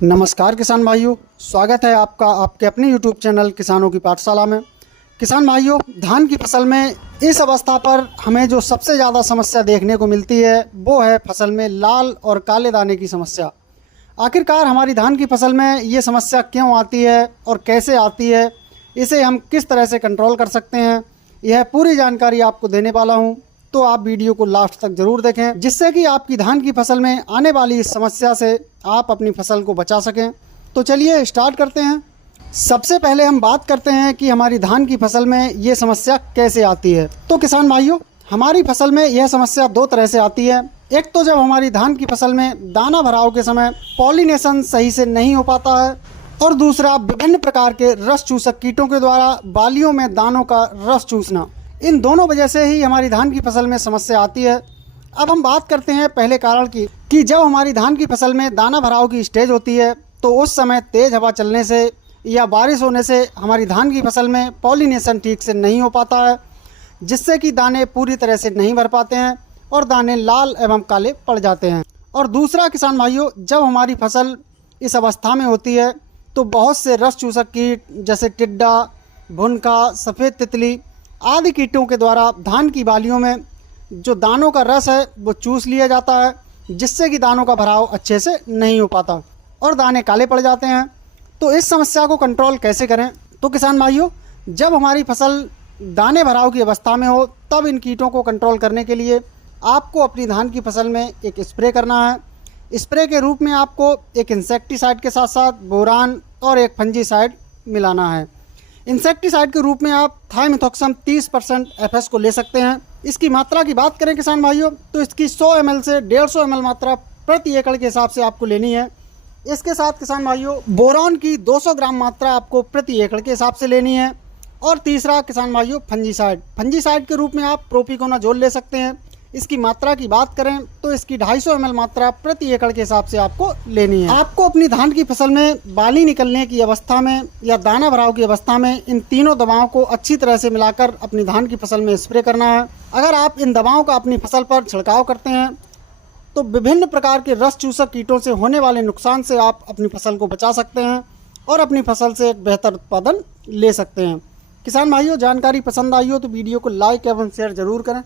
नमस्कार किसान भाइयों, स्वागत है आपका आपके अपने YouTube चैनल किसानों की पाठशाला में। किसान भाइयों, धान की फसल में इस अवस्था पर हमें जो सबसे ज़्यादा समस्या देखने को मिलती है वो है फसल में लाल और काले दाने की समस्या। आखिरकार हमारी धान की फसल में ये समस्या क्यों आती है और कैसे आती है, इसे हम किस तरह से कंट्रोल कर सकते हैं, यह पूरी जानकारी आपको देने वाला हूँ। तो आप वीडियो को लास्ट तक जरूर देखें, जिससे कि आपकी धान की फसल में आने वाली इस समस्या से आप अपनी फसल को बचा सकें। तो चलिए स्टार्ट करते हैं। सबसे पहले हम बात करते हैं कि हमारी धान की फसल में ये समस्या कैसे आती है। तो किसान भाइयों, हमारी फसल में यह समस्या दो तरह से आती है। एक तो जब हमारी धान की फसल में दाना भराव के समय पॉलिनेशन सही से नहीं हो पाता है, और दूसरा विभिन्न प्रकार के रस चूसक कीटों के द्वारा बालियों में दानों का रस चूसना। इन दोनों वजह से ही हमारी धान की फसल में समस्या आती है। अब हम बात करते हैं पहले कारण की, कि जब हमारी धान की फसल में दाना भराव की स्टेज होती है तो उस समय तेज़ हवा चलने से या बारिश होने से हमारी धान की फसल में पॉलिनेशन ठीक से नहीं हो पाता है, जिससे कि दाने पूरी तरह से नहीं भर पाते हैं और दाने लाल एवं काले पड़ जाते हैं। और दूसरा किसान भाइयों, जब हमारी फसल इस अवस्था में होती है तो बहुत से रस चूसक कीट जैसे टिड्डा, भुनका, सफ़ेद तितली आदि कीटों के द्वारा धान की बालियों में जो दानों का रस है वो चूस लिया जाता है, जिससे कि दानों का भराव अच्छे से नहीं हो पाता और दाने काले पड़ जाते हैं। तो इस समस्या को कंट्रोल कैसे करें? तो किसान भाइयों, जब हमारी फसल दाने भराव की अवस्था में हो तब इन कीटों को कंट्रोल करने के लिए आपको अपनी धान की फसल में एक स्प्रे करना है। स्प्रे के रूप में आपको एक इंसेक्टिसाइड के साथ साथ बोरान और एक फंजीसाइड मिलाना है। इंसेक्टिसाइड के रूप में आप थाइमिथॉक्सम 30% FS को ले सकते हैं। इसकी मात्रा की बात करें किसान भाइयों, तो इसकी 100 ml से 150 ml मात्रा प्रति एकड़ के हिसाब से आपको लेनी है। इसके साथ किसान भाइयों, बोरान की 200 ग्राम मात्रा आपको प्रति एकड़ के हिसाब से लेनी है। और तीसरा किसान भाइयों, फंजीसाइड के रूप में आप प्रोपिकोनाजोल ले सकते हैं। इसकी मात्रा की बात करें तो इसकी 250 ml मात्रा प्रति एकड़ के हिसाब से आपको लेनी है। आपको अपनी धान की फसल में बाली निकलने की अवस्था में या दाना भराव की अवस्था में इन तीनों दवाओं को अच्छी तरह से मिलाकर अपनी धान की फसल में स्प्रे करना है। अगर आप इन दवाओं का अपनी फसल पर छिड़काव करते हैं तो विभिन्न प्रकार के रस चूसक कीटों से होने वाले नुकसान से आप अपनी फसल को बचा सकते हैं और अपनी फसल से एक बेहतर उत्पादन ले सकते हैं। किसान भाइयों, जानकारी पसंद आई हो तो वीडियो को लाइक एवं शेयर जरूर करें।